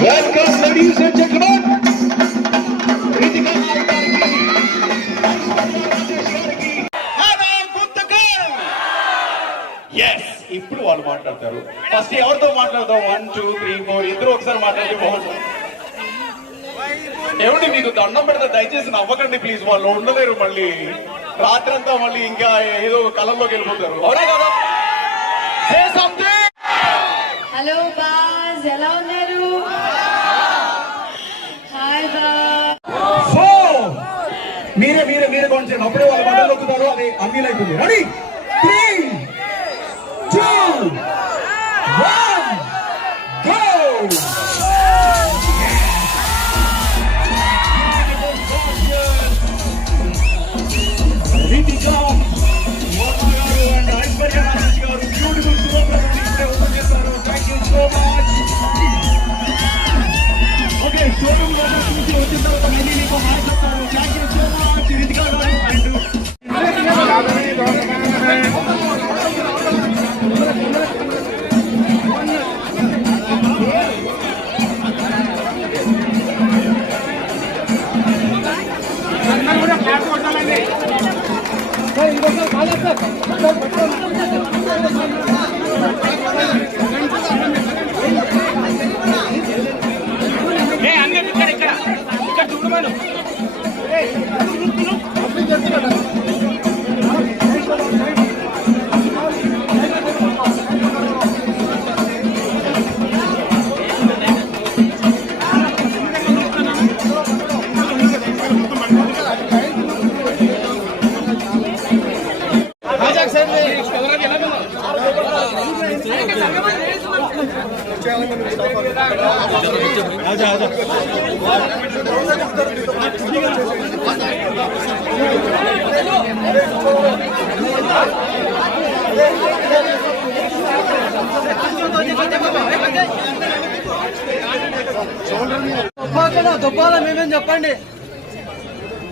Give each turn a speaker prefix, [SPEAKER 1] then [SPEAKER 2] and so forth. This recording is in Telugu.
[SPEAKER 1] Welcome, ladies and gentlemen. ఇప్పుడు వాళ్ళు మాట్లాడతారు. ఫస్ట్ ఎవరితో మాట్లాడతాం వన్ టూ త్రీ ఫోర్ ఇద్దరు ఒకసారి మాట్లాడితే బాగుంటుంది. ఏమండి మీకు దండం పెడతా దయచేసి నవ్వకండి ప్లీజ్ వాళ్ళు ఉండలేరు మళ్ళీ. రాత్రంతా మళ్ళీ ఇంకా ఏదో కళల్లోకి వెళ్ళిపోతారు. అవునా కదా? Say something. మీరే మీరే మీరే కొంచెం అప్పుడే వాళ్ళు బట్టలు నొక్కుతారు. అది అన్ని అయిపోతుంది ready three two one go Ritika okay షోరూమ్లో చూసి వచ్చిన తర్వాత మళ్ళీ మీకు హాయ్ చెప్తాను. Thank you so much
[SPEAKER 2] దొబ్బాకనా Dubbala మేమేం చెప్పండి?